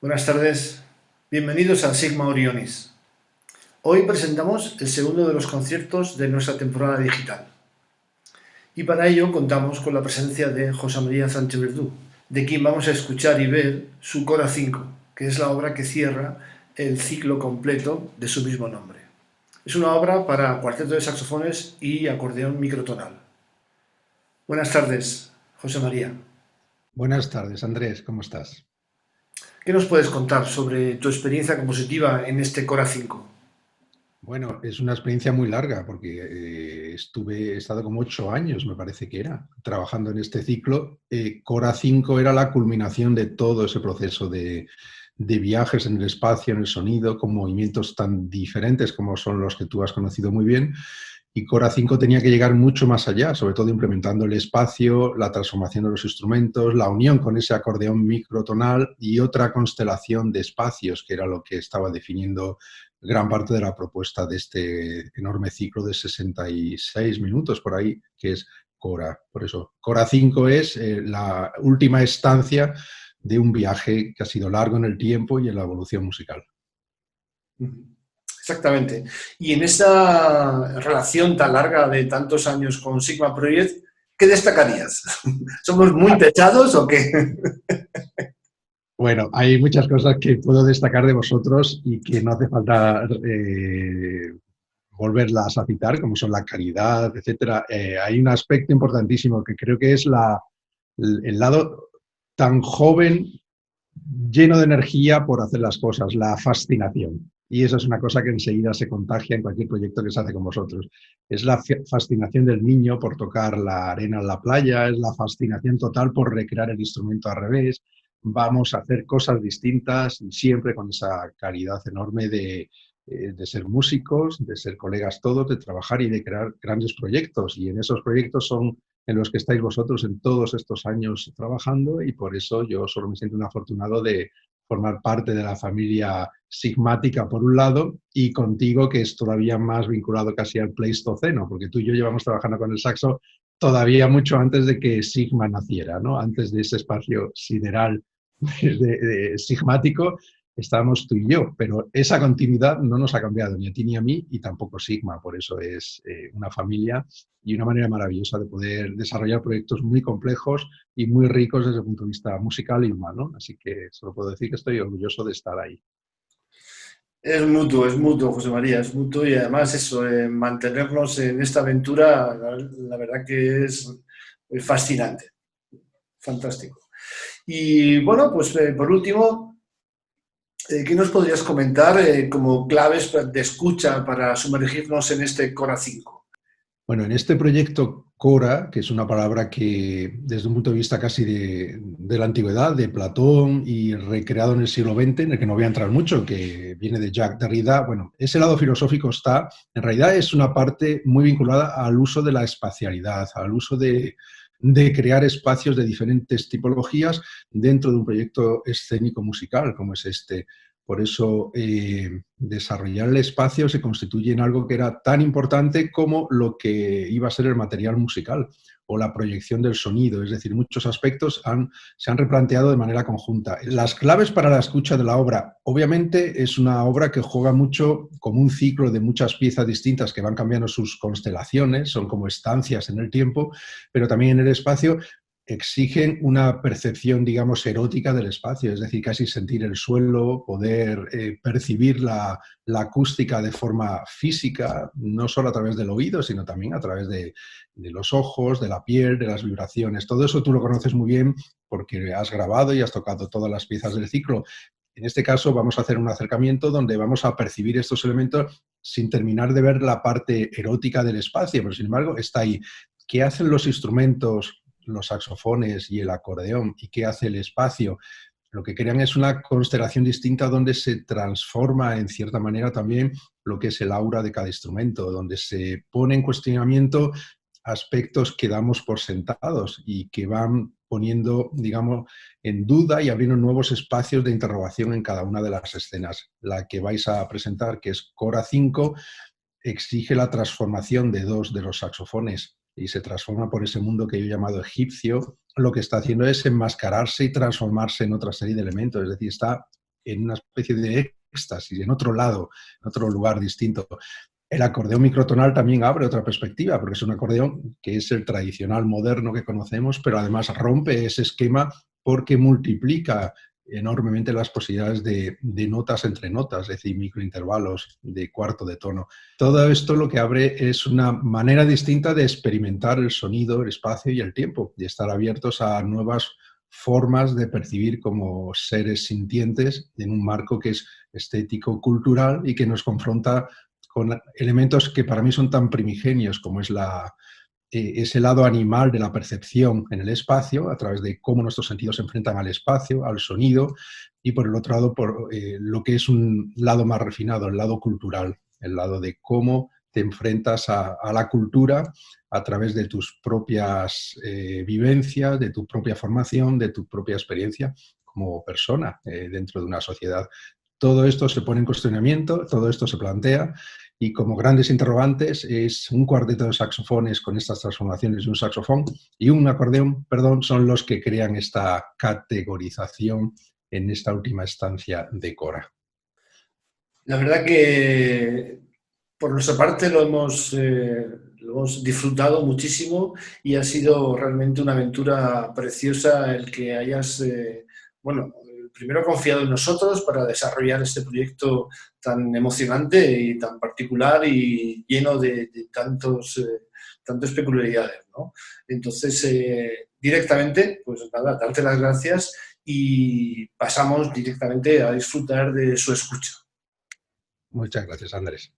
Buenas tardes, bienvenidos a Sigma Orionis. Hoy presentamos el segundo de los conciertos de nuestra temporada digital. Y para ello contamos con la presencia de José María Sánchez Verdú, de quien vamos a escuchar y ver su Cora 5, que es la obra que cierra el ciclo completo de su mismo nombre. Es una obra para cuarteto de saxofones y acordeón microtonal. Buenas tardes, José María. Buenas tardes, Andrés, ¿cómo estás? ¿Qué nos puedes contar sobre tu experiencia compositiva en este Cora 5? Bueno, es una experiencia muy larga porque he estado como 8 años, me parece que era, trabajando en este ciclo. Cora 5 era la culminación de todo ese proceso de viajes en el espacio, en el sonido, con movimientos tan diferentes como son los que tú has conocido muy bien. Y Cora 5 tenía que llegar mucho más allá, sobre todo implementando el espacio, la transformación de los instrumentos, la unión con ese acordeón microtonal y otra constelación de espacios, que era lo que estaba definiendo gran parte de la propuesta de este enorme ciclo de 66 minutos por ahí, que es Cora. Por eso, Cora 5 es la última estancia de un viaje que ha sido largo en el tiempo y en la evolución musical. Exactamente. Y en esta relación tan larga de tantos años con Sigma Project, ¿qué destacarías? ¿Somos muy pesados o qué? Bueno, hay muchas cosas que puedo destacar de vosotros y que no hace falta volverlas a citar, como son la calidad, etcétera. Hay un aspecto importantísimo que creo que es el lado tan joven, lleno de energía por hacer las cosas, la fascinación. Y eso es una cosa que enseguida se contagia en cualquier proyecto que se hace con vosotros. Es la fascinación del niño por tocar la arena en la playa, es la fascinación total por recrear el instrumento al revés. Vamos a hacer cosas distintas y siempre con esa calidad enorme de ser músicos, de ser colegas todos, de trabajar y de crear grandes proyectos. Y en esos proyectos son en los que estáis vosotros en todos estos años trabajando y por eso yo solo me siento un afortunado de formar parte de la familia sigmática por un lado y contigo que es todavía más vinculado casi al Pleistoceno, porque tú y yo llevamos trabajando con el saxo todavía mucho antes de que Sigma naciera, ¿no? Antes de ese espacio sideral de sigmático estábamos tú y yo, pero esa continuidad no nos ha cambiado ni a ti ni a mí y tampoco Sigma, por eso es una familia y una manera maravillosa de poder desarrollar proyectos muy complejos y muy ricos desde el punto de vista musical y humano. Así que solo puedo decir que estoy orgulloso de estar ahí. Es mutuo, José María, es mutuo y además eso, mantenernos en esta aventura, la verdad que es fascinante, fantástico. Y bueno, pues por último, ¿qué nos podrías comentar como claves de escucha para sumergirnos en este Cora 5? Bueno, en este proyecto Cora, que es una palabra que desde un punto de vista casi de la antigüedad, de Platón y recreado en el siglo XX, en el que no voy a entrar mucho, que viene de Jacques Derrida, bueno, ese lado filosófico está, en realidad es una parte muy vinculada al uso de la espacialidad, al uso de crear espacios de diferentes tipologías dentro de un proyecto escénico musical como es este. Por eso, desarrollar el espacio se constituye en algo que era tan importante como lo que iba a ser el material musical o la proyección del sonido. Es decir, muchos aspectos se han replanteado de manera conjunta. Las claves para la escucha de la obra, obviamente, es una obra que juega mucho como un ciclo de muchas piezas distintas que van cambiando sus constelaciones, son como estancias en el tiempo, pero también en el espacio exigen una percepción, digamos, erótica del espacio, es decir, casi sentir el suelo, poder percibir la acústica de forma física, no solo a través del oído, sino también a través de los ojos, de la piel, de las vibraciones. Todo eso tú lo conoces muy bien porque has grabado y has tocado todas las piezas del ciclo. En este caso vamos a hacer un acercamiento donde vamos a percibir estos elementos sin terminar de ver la parte erótica del espacio, pero sin embargo está ahí. ¿Qué hacen los instrumentos, los saxofones y el acordeón y qué hace el espacio? Lo que crean es una constelación distinta donde se transforma en cierta manera también lo que es el aura de cada instrumento, donde se pone en cuestionamiento aspectos que damos por sentados y que van poniendo, digamos, en duda y abriendo nuevos espacios de interrogación en cada una de las escenas. La que vais a presentar, que es Cora 5, exige la transformación de dos de los saxofones y se transforma por ese mundo que yo he llamado egipcio. Lo que está haciendo es enmascararse y transformarse en otra serie de elementos, es decir, está en una especie de éxtasis, en otro lado, en otro lugar distinto. El acordeón microtonal también abre otra perspectiva, porque es un acordeón que es el tradicional moderno que conocemos, pero además rompe ese esquema porque multiplica enormemente las posibilidades de notas entre notas, es decir, microintervalos de cuarto de tono. Todo esto lo que abre es una manera distinta de experimentar el sonido, el espacio y el tiempo, y estar abiertos a nuevas formas de percibir como seres sintientes en un marco que es estético, cultural y que nos confronta con elementos que para mí son tan primigenios como es ese lado animal de la percepción en el espacio, a través de cómo nuestros sentidos se enfrentan al espacio, al sonido, y por el otro lado, por lo que es un lado más refinado, el lado cultural, el lado de cómo te enfrentas a la cultura a través de tus propias vivencias, de tu propia formación, de tu propia experiencia como persona dentro de una sociedad. Todo esto se pone en cuestionamiento, todo esto se plantea y como grandes interrogantes es un cuarteto de saxofones con estas transformaciones de un saxofón y un acordeón, perdón, son los que crean esta categorización en esta última estancia de Cora. La verdad que por nuestra parte lo hemos disfrutado muchísimo y ha sido realmente una aventura preciosa el que hayas, bueno, primero confiado en nosotros para desarrollar este proyecto tan emocionante y tan particular y lleno de tantas peculiaridades, ¿no? Entonces, directamente, pues nada, darte las gracias y pasamos directamente a disfrutar de su escucha. Muchas gracias, Andrés.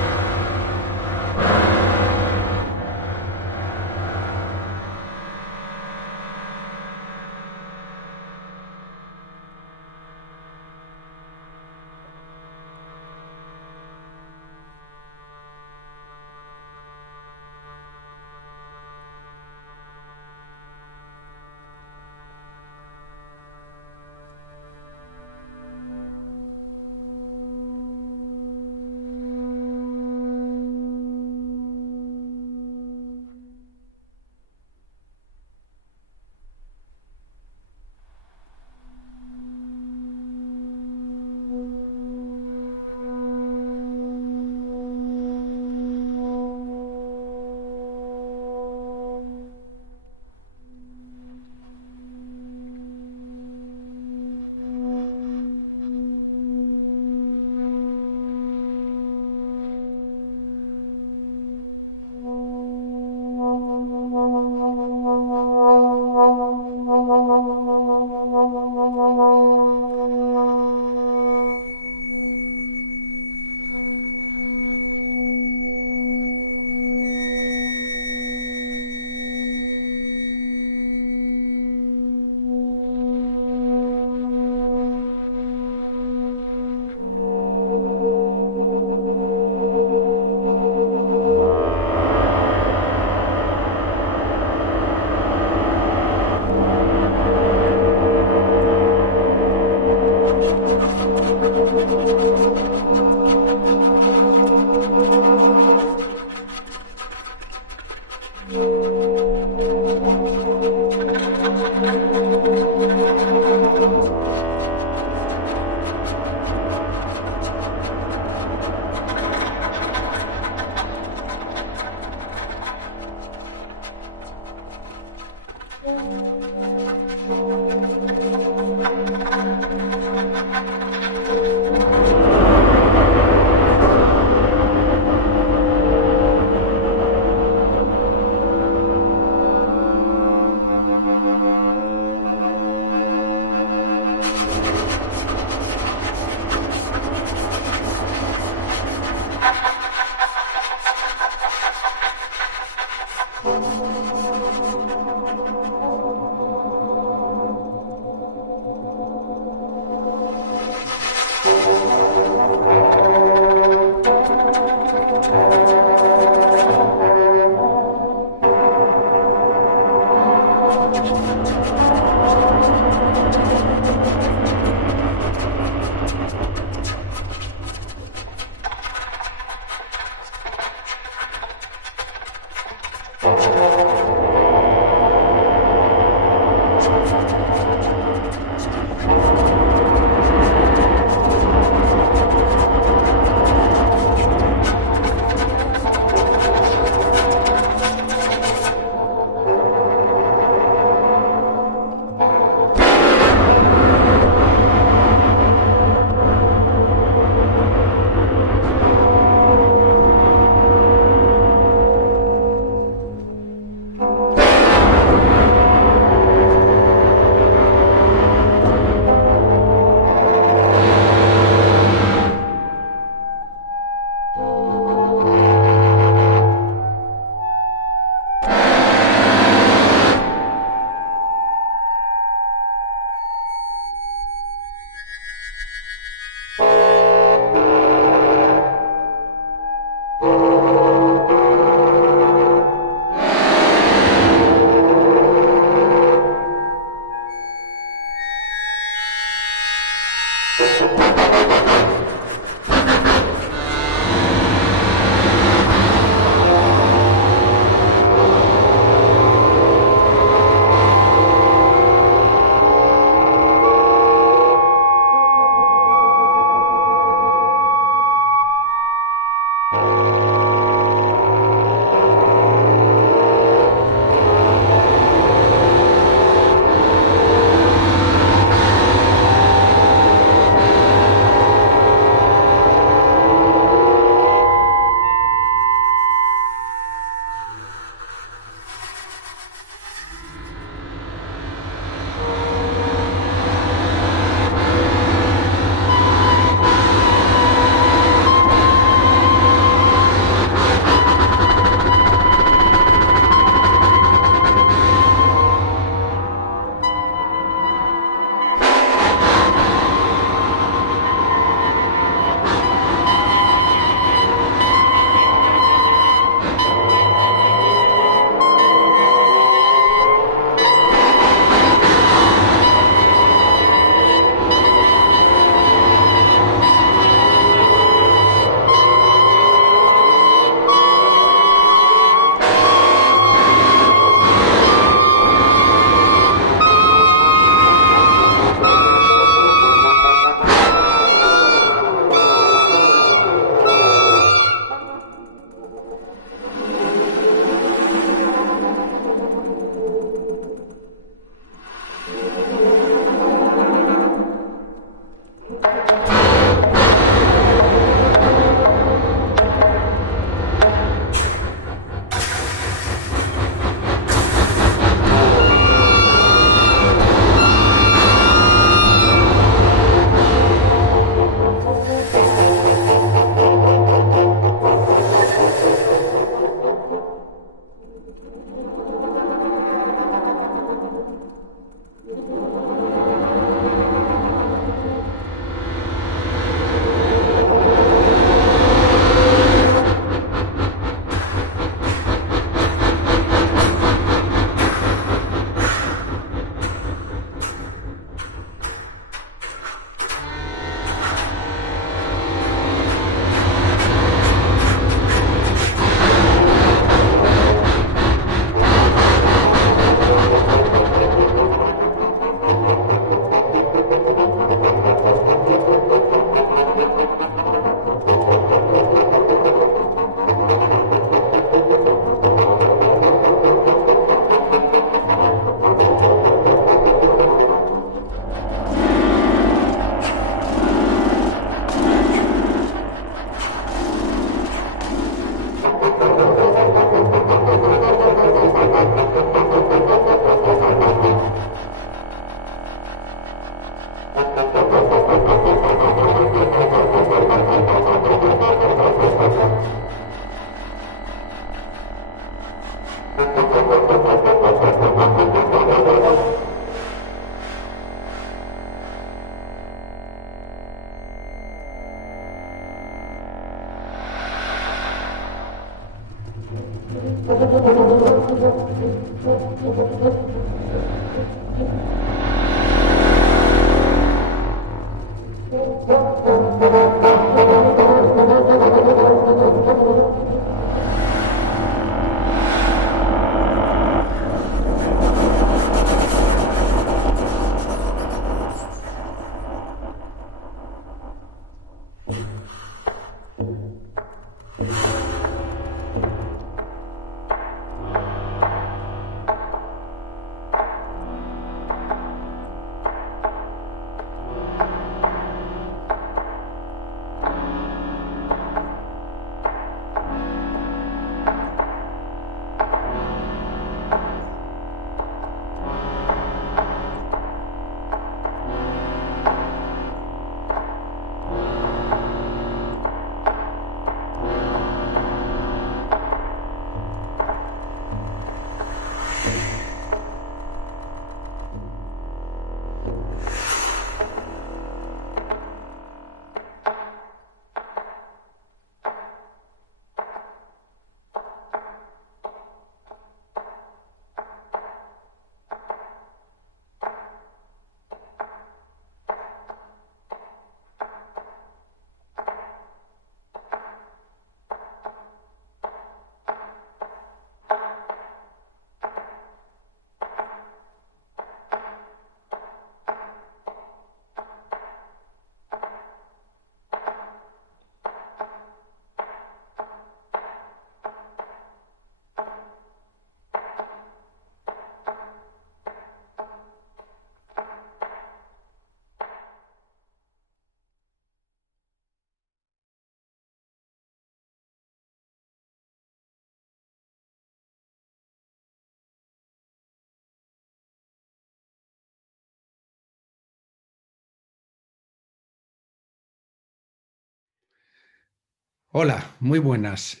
Hola, muy buenas.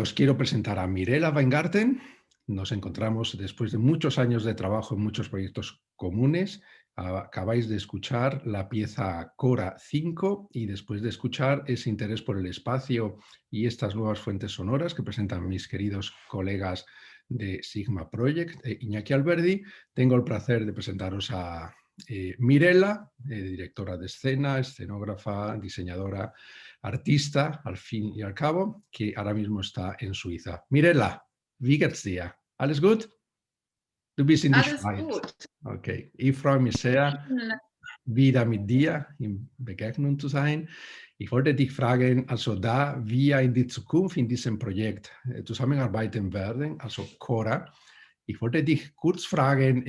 Os quiero presentar a Mirela Weingarten. Nos encontramos después de muchos años de trabajo en muchos proyectos comunes. Acabáis de escuchar la pieza Cora 5 y después de escuchar ese interés por el espacio y estas nuevas fuentes sonoras que presentan mis queridos colegas de Sigma Project, Iñaki Alberdi, tengo el placer de presentaros a Mirela, directora de escena, escenógrafa, diseñadora, artista, al fin y al cabo, que ahora mismo está en Suiza. Mirela, wie geht's dir? Alles gut? Du bist in die Alles Schweiz. gut. Okay, ich freue mich sehr, wieder mit dir in Begegnung zu sein. Ich wollte dich fragen, also da wir in die Zukunft in diesem Projekt zusammenarbeiten werden, also Cora, ich wollte dich kurz fragen,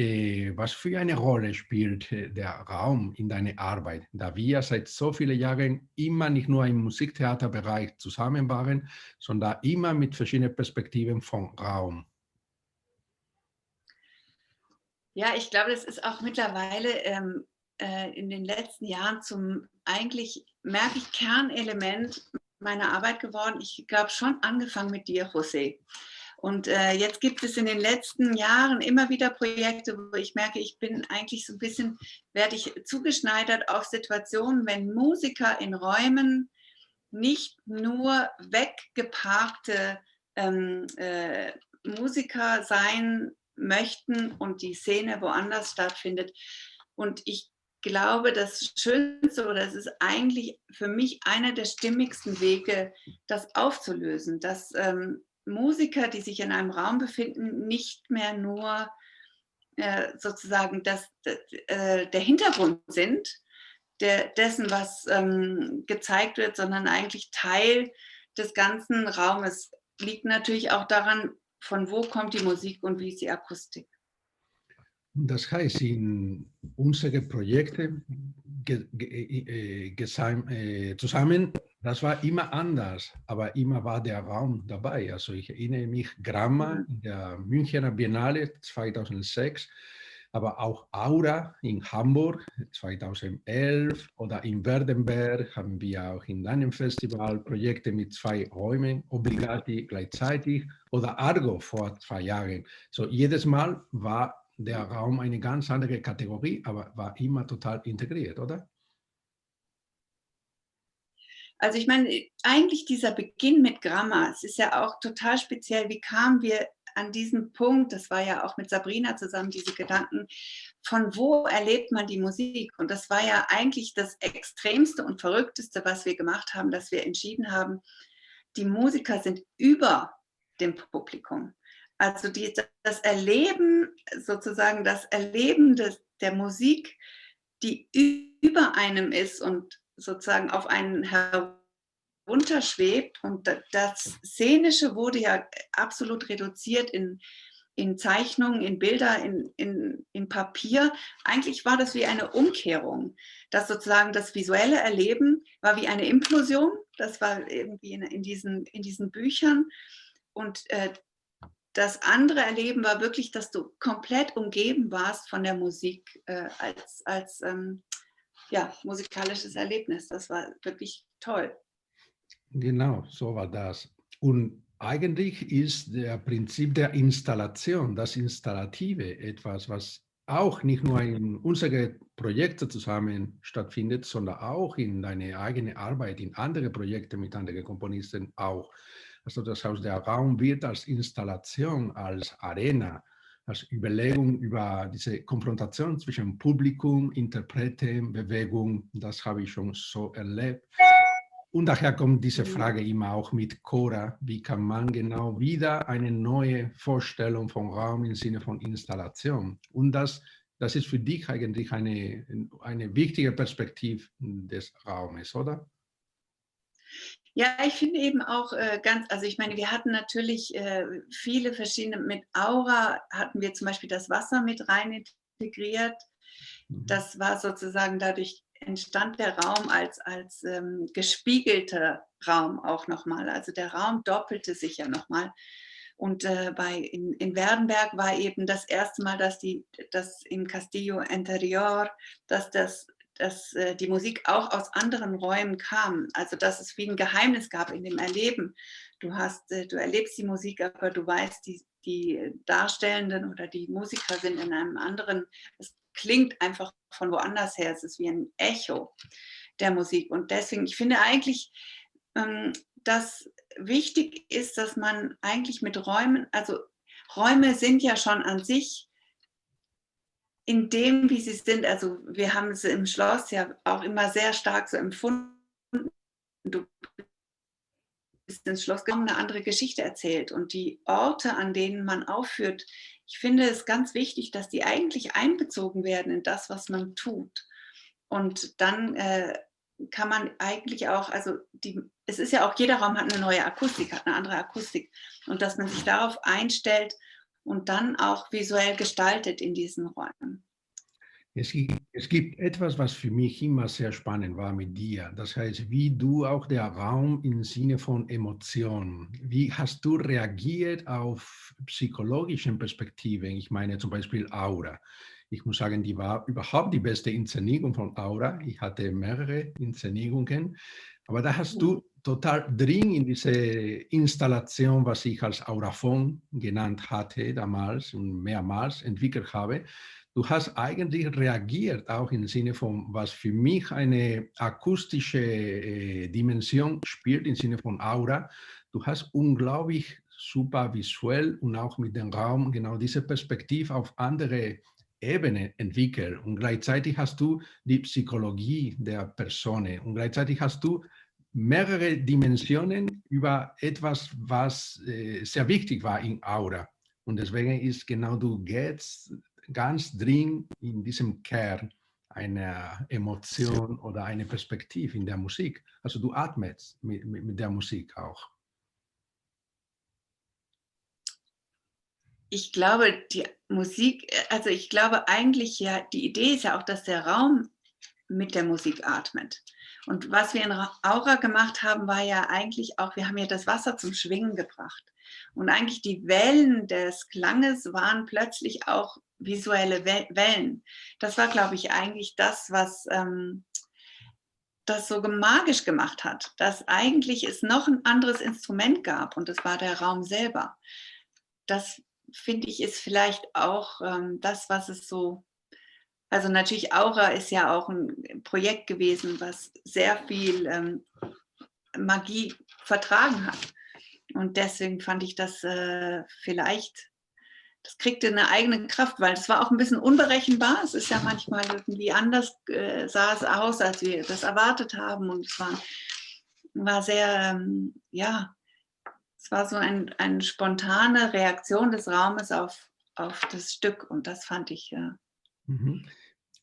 was für eine Rolle spielt der Raum in deiner Arbeit, da wir seit so vielen Jahren immer nicht nur im Musiktheaterbereich zusammen waren, sondern immer mit verschiedenen Perspektiven vom Raum. Ja, ich glaube, das ist auch mittlerweile in den letzten Jahren zum eigentlich, merke ich, Kernelement meiner Arbeit geworden. Ich glaube schon angefangen mit dir, José. Und jetzt gibt es in den letzten Jahren immer wieder Projekte, wo ich merke, ich bin eigentlich so ein bisschen, werde ich zugeschneidert auf Situationen, wenn Musiker in Räumen nicht nur weggeparkte Musiker sein möchten und die Szene woanders stattfindet. Und ich glaube, das Schönste oder es ist eigentlich für mich einer der stimmigsten Wege, das aufzulösen, dass Musiker, die sich in einem Raum befinden, nicht mehr nur sozusagen der Hintergrund sind, dessen, was gezeigt wird, sondern eigentlich Teil des ganzen Raumes. Liegt natürlich auch daran, von wo kommt die Musik und wie ist die Akustik. Das heißt, in unsere Projekte zusammen, das war immer anders, aber immer war der Raum dabei. Also ich erinnere mich, Gramma in der Münchener Biennale 2006, Aber auch Aura in Hamburg 2011 oder in Werdenberg haben wir auch in einem Festival Projekte mit 2 Räumen, Obligati gleichzeitig oder Argo vor 2 Jahren. So jedes Mal war der Raum eine ganz andere Kategorie, aber war immer total integriert, oder? Also ich meine, eigentlich dieser Beginn mit Grammar, es ist ja auch total speziell, wie kamen wir an diesen Punkt, das war ja auch mit Sabrina zusammen, diese Gedanken, von wo erlebt man die Musik? Und das war ja eigentlich das Extremste und Verrückteste, was wir gemacht haben, dass wir entschieden haben, die Musiker sind über dem Publikum. Also das Erleben, sozusagen das Erleben der Musik, die über einem ist und sozusagen auf einen herunterschwebt. Und das Szenische wurde ja absolut reduziert in Zeichnungen, in Bilder, in Papier. Eigentlich war das wie eine Umkehrung. Das sozusagen das visuelle Erleben war wie eine Implosion. Das war irgendwie in diesen Büchern. Und das andere Erleben war wirklich, dass du komplett umgeben warst von der Musik als ja, musikalisches Erlebnis. Das war wirklich toll. Genau, so war das. Und eigentlich ist der Prinzip der Installation, das Installative, etwas, was auch nicht nur in unseren Projekten zusammen stattfindet, sondern auch in deine eigene Arbeit, in andere Projekte mit anderen Komponisten auch. Also das heißt, der Raum wird als Installation, als Arena, als Überlegung über diese Konfrontation zwischen Publikum, Interpreten, Bewegung, das habe ich schon so erlebt. Und daher kommt diese Frage immer auch mit Cora, wie kann man genau wieder eine neue Vorstellung von Raum im Sinne von Installation? Und das ist für dich eigentlich eine wichtige Perspektive des Raumes, oder? Ja, ich finde eben auch also ich meine, wir hatten natürlich viele verschiedene, mit Aura hatten wir zum Beispiel das Wasser mit rein integriert. Das war sozusagen, dadurch entstand der Raum als gespiegelter Raum auch nochmal. Also der Raum doppelte sich ja nochmal. Und in Werdenberg war eben das erste Mal, dass im Castillo Interior, dass die Musik auch aus anderen Räumen kam. Also dass es wie ein Geheimnis gab in dem Erleben. Du erlebst die Musik, aber du weißt, die Darstellenden oder die Musiker sind in einem anderen, es klingt einfach von woanders her, es ist wie ein Echo der Musik. Und deswegen, ich finde eigentlich, dass wichtig ist, dass man eigentlich mit Räumen, also Räume sind ja schon an sich in dem, wie sie sind, also wir haben sie im Schloss ja auch immer sehr stark so empfunden. Du bist ins Schloss gekommen, eine andere Geschichte erzählt. Und die Orte, an denen man aufführt, ich finde es ganz wichtig, dass die eigentlich einbezogen werden in das, was man tut. Und dann kann man eigentlich auch, also es ist ja auch, jeder Raum hat eine neue Akustik, hat eine andere Akustik. Und dass man sich darauf einstellt und dann auch visuell gestaltet in diesen Räumen. Es gibt etwas, was für mich immer sehr spannend war mit dir. Das heißt, wie du auch der Raum im Sinne von Emotionen, wie hast du reagiert auf psychologischen Perspektiven? Ich meine zum Beispiel Aura. Ich muss sagen, die war überhaupt die beste Inszenierung von Aura. Ich hatte mehrere Inszenierungen, aber da hast du total drin in diese Installation, was ich als Auraphon genannt hatte damals und mehrmals entwickelt habe. Du hast eigentlich reagiert, auch im Sinne von, was für mich eine akustische Dimension spielt, im Sinne von Aura. Du hast unglaublich super visuell und auch mit dem Raum genau diese Perspektive auf andere Ebenen entwickelt. Und gleichzeitig hast du die Psychologie der Person und gleichzeitig hast du mehrere Dimensionen über etwas, was sehr wichtig war in Aura. Und deswegen ist genau, du gehst ganz drin in diesem Kern einer Emotion oder eine Perspektive in der Musik. Also du atmest mit der Musik auch. Ich glaube, die Musik, also ich glaube eigentlich ja, die Idee ist ja auch, dass der Raum mit der Musik atmet. Und was wir in Aura gemacht haben, war ja eigentlich auch, wir haben ja das Wasser zum Schwingen gebracht. Und eigentlich die Wellen des Klanges waren plötzlich auch visuelle Wellen. Das war, glaube ich, eigentlich das, was das so magisch gemacht hat, dass eigentlich es noch ein anderes Instrument gab und das war der Raum selber. Das, finde ich, ist vielleicht auch das, was es so, also natürlich Aura ist ja auch ein Projekt gewesen, was sehr viel Magie vertragen hat. Und deswegen fand ich das vielleicht, das kriegte eine eigene Kraft, weil es war auch ein bisschen unberechenbar. Es ist ja manchmal irgendwie anders, sah es aus, als wir das erwartet haben. Und es war sehr, ja, es war so eine spontane Reaktion des Raumes auf das Stück. Und das fand ich. Mhm.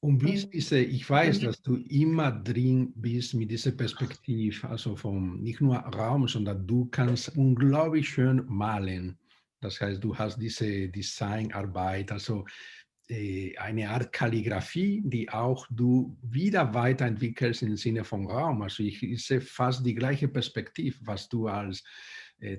Und wie ist diese, ich weiß, dass du immer drin bist mit dieser Perspektive, also vom nicht nur Raum, sondern du kannst unglaublich schön malen. Das heißt, du hast diese Designarbeit, also eine Art Kalligraphie, die auch du wieder weiterentwickelst im Sinne von Raum. Also ich sehe fast die gleiche Perspektive, was du als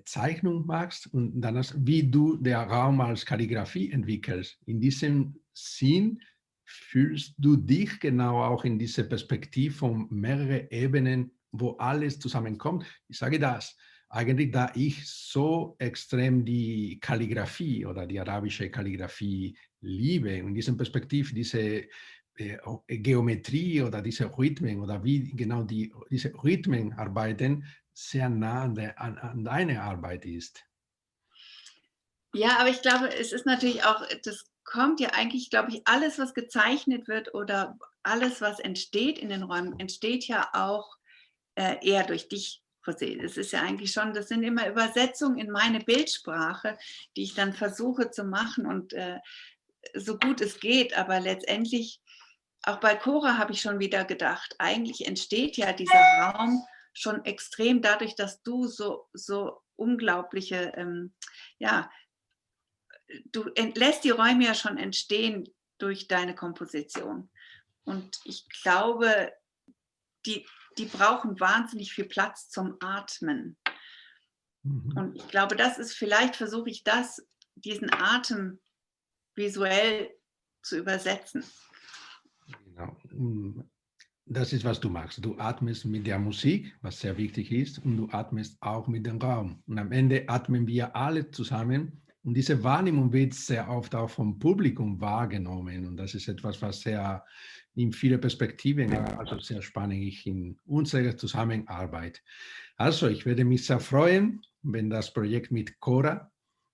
Zeichnung machst und dann wie du den Raum als Kalligraphie entwickelst. In diesem Sinn fühlst du dich genau auch in diese Perspektive von mehreren Ebenen, wo alles zusammenkommt. Ich sage das, eigentlich da ich so extrem die Kalligraphie oder die arabische Kalligraphie liebe, in dieser Perspektive diese Geometrie oder diese Rhythmen oder wie genau diese Rhythmen arbeiten, sehr nah an deiner Arbeit ist. Ja, aber ich glaube, es ist natürlich auch, das kommt ja eigentlich, glaube ich, alles, was gezeichnet wird oder alles, was entsteht in den Räumen, entsteht ja auch eher durch dich, José. Es ist ja eigentlich schon, das sind immer Übersetzungen in meine Bildsprache, die ich dann versuche zu machen und so gut es geht, aber letztendlich, auch bei Cora habe ich schon wieder gedacht, eigentlich entsteht ja dieser Raum schon extrem dadurch, dass du so unglaubliche, ja, du lässt die Räume ja schon entstehen durch deine Komposition. Und ich glaube, die brauchen wahnsinnig viel Platz zum Atmen. Mhm. Und ich glaube, das ist, vielleicht versuche ich diesen Atem visuell zu übersetzen. Genau. Das ist, was du machst. Du atmest mit der Musik, was sehr wichtig ist, und du atmest auch mit dem Raum. Und am Ende atmen wir alle zusammen. Und diese Wahrnehmung wird sehr oft auch vom Publikum wahrgenommen. Und das ist etwas, was sehr in viele Perspektiven, also sehr spannend ist in unserer Zusammenarbeit. Also, ich würde mich sehr freuen, wenn das Projekt mit Cora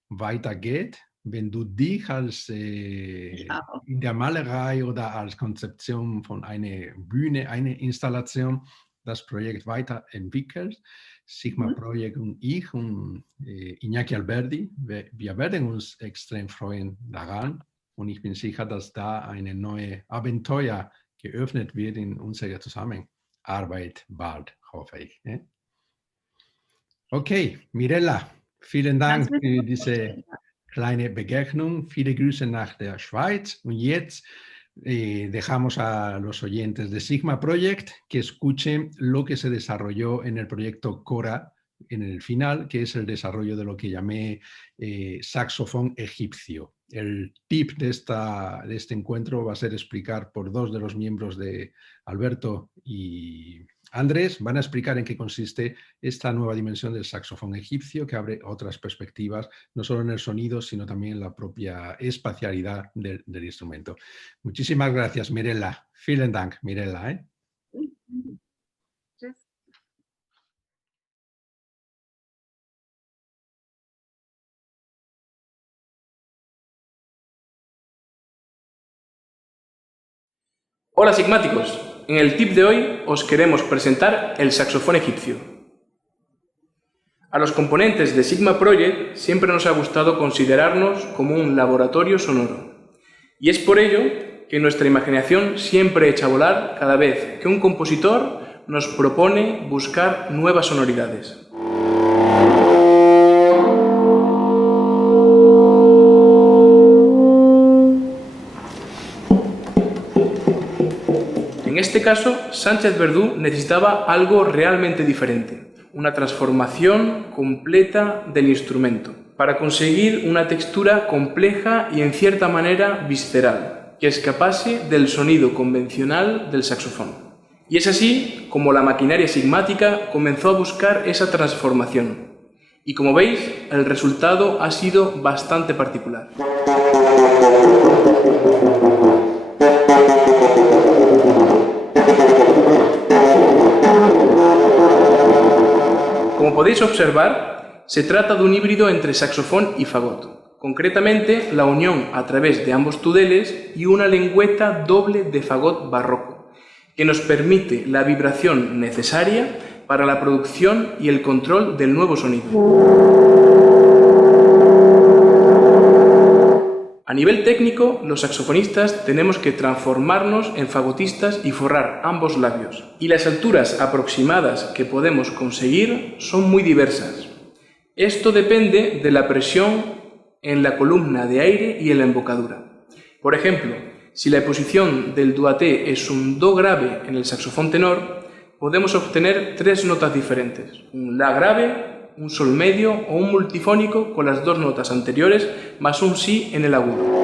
weitergeht, wenn du dich als in der Malerei oder als Konzeption von einer Bühne, einer Installation, das Projekt weiterentwickelst. Sigma Projekt und ich und Iñaki Alberdi, wir werden uns extrem freuen daran und ich bin sicher, dass da eine neue Abenteuer geöffnet wird in unserer Zusammenarbeit bald, hoffe ich. Okay, Mirella, vielen Dank für diese kleine Begegnung. Viele Grüße nach der Schweiz. Und jetzt dejamos a los oyentes de Sigma Project que escuchen lo que se desarrolló en el proyecto Cora en el final, que es el desarrollo de lo que llamé saxofón egipcio. El tip de este encuentro va a ser explicar por dos de los miembros de Alberto y Andrés, van a explicar en qué consiste esta nueva dimensión del saxofón egipcio que abre otras perspectivas, no solo en el sonido, sino también en la propia espacialidad del instrumento. Muchísimas gracias, Mirella. Vielen Dank, Mirella. Hola sigmáticos, en el tip de hoy os queremos presentar el saxofón egipcio. A los componentes de Sigma Project siempre nos ha gustado considerarnos como un laboratorio sonoro. Y es por ello que nuestra imaginación siempre echa a volar cada vez que un compositor nos propone buscar nuevas sonoridades. En este caso, Sánchez Verdú necesitaba algo realmente diferente, una transformación completa del instrumento, para conseguir una textura compleja y en cierta manera visceral, que escapase del sonido convencional del saxofón. Y es así como la maquinaria sigmática comenzó a buscar esa transformación. Y como veis, el resultado ha sido bastante particular. Como podéis observar, se trata de un híbrido entre saxofón y fagot. Concretamente, la unión a través de ambos tudeles y una lengüeta doble de fagot barroco, que nos permite la vibración necesaria para la producción y el control del nuevo sonido. A nivel técnico, los saxofonistas tenemos que transformarnos en fagotistas y forrar ambos labios. Y las alturas aproximadas que podemos conseguir son muy diversas. Esto depende de la presión en la columna de aire y en la embocadura. Por ejemplo, si la posición del doigté es un do grave en el saxofón tenor, podemos obtener 3 notas diferentes: un la grave, un sol medio o un multifónico con las 2 notas anteriores más un si en el agudo.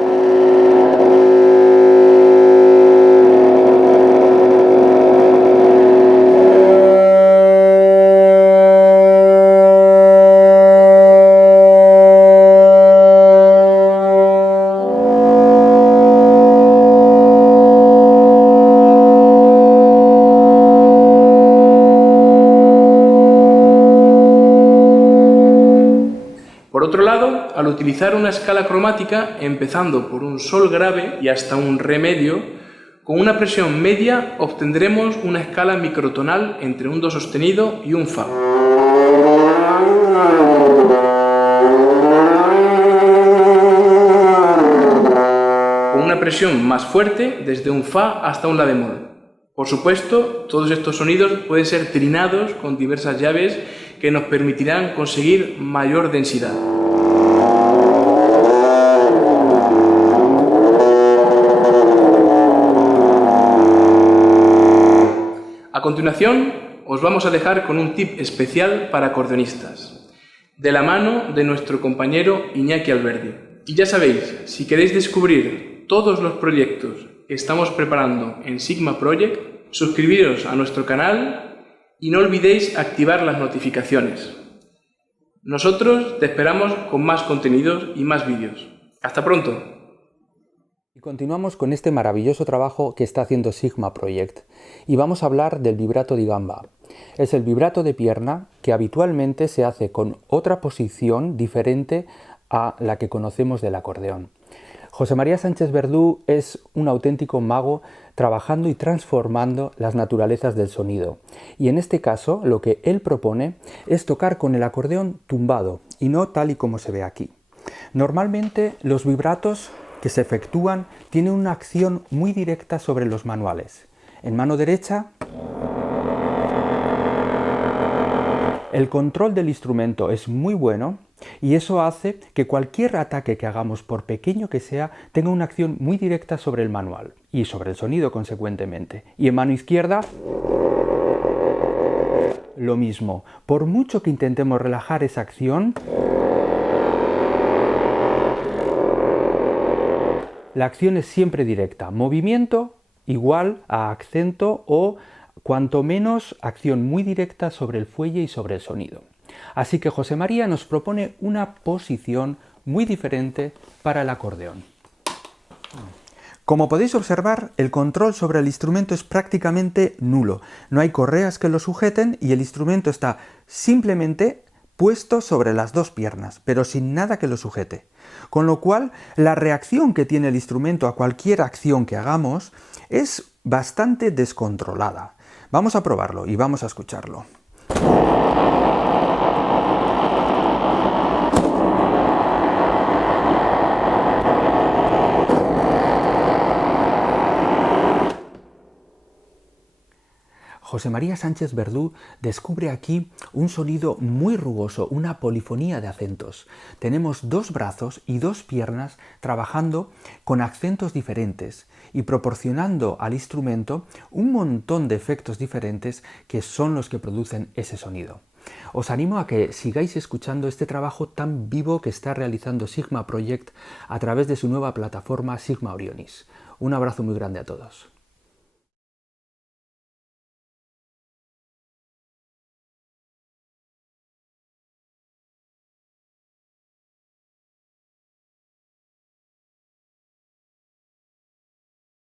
Por otro lado, al utilizar una escala cromática, empezando por un sol grave y hasta un re medio, con una presión media obtendremos una escala microtonal entre un do sostenido y un fa. Con una presión más fuerte desde un fa hasta un la bemol. Por supuesto, todos estos sonidos pueden ser trinados con diversas llaves que nos permitirán conseguir mayor densidad. A continuación, os vamos a dejar con un tip especial para acordeonistas, de la mano de nuestro compañero Iñaki Alberdi. Y ya sabéis, si queréis descubrir todos los proyectos que estamos preparando en Sigma Project, suscribiros a nuestro canal y no olvidéis activar las notificaciones. Nosotros te esperamos con más contenidos y más vídeos. ¡Hasta pronto! Y continuamos con este maravilloso trabajo que está haciendo Sigma Project. Y vamos a hablar del vibrato di gamba. Es el vibrato de pierna que habitualmente se hace con otra posición diferente a la que conocemos del acordeón. José María Sánchez Verdú es un auténtico mago trabajando y transformando las naturalezas del sonido. Y en este caso, lo que él propone es tocar con el acordeón tumbado y no tal y como se ve aquí. Normalmente los vibratos que se efectúan tienen una acción muy directa sobre los manuales. En mano derecha, el control del instrumento es muy bueno y eso hace que cualquier ataque que hagamos, por pequeño que sea, tenga una acción muy directa sobre el manual y sobre el sonido consecuentemente. Y en mano izquierda, lo mismo. Por mucho que intentemos relajar esa acción, la acción es siempre directa. Movimiento igual a acento o cuanto menos acción muy directa sobre el fuelle y sobre el sonido. Así que José María nos propone una posición muy diferente para el acordeón. Como podéis observar, el control sobre el instrumento es prácticamente nulo. No hay correas que lo sujeten y el instrumento está simplemente puesto sobre las 2 piernas, pero sin nada que lo sujete. Con lo cual, la reacción que tiene el instrumento a cualquier acción que hagamos es bastante descontrolada. Vamos a probarlo y vamos a escucharlo. José María Sánchez Verdú descubre aquí un sonido muy rugoso, una polifonía de acentos. Tenemos 2 brazos y 2 piernas trabajando con acentos diferentes y proporcionando al instrumento un montón de efectos diferentes que son los que producen ese sonido. Os animo a que sigáis escuchando este trabajo tan vivo que está realizando Sigma Project a través de su nueva plataforma Sigma Orionis. Un abrazo muy grande a todos.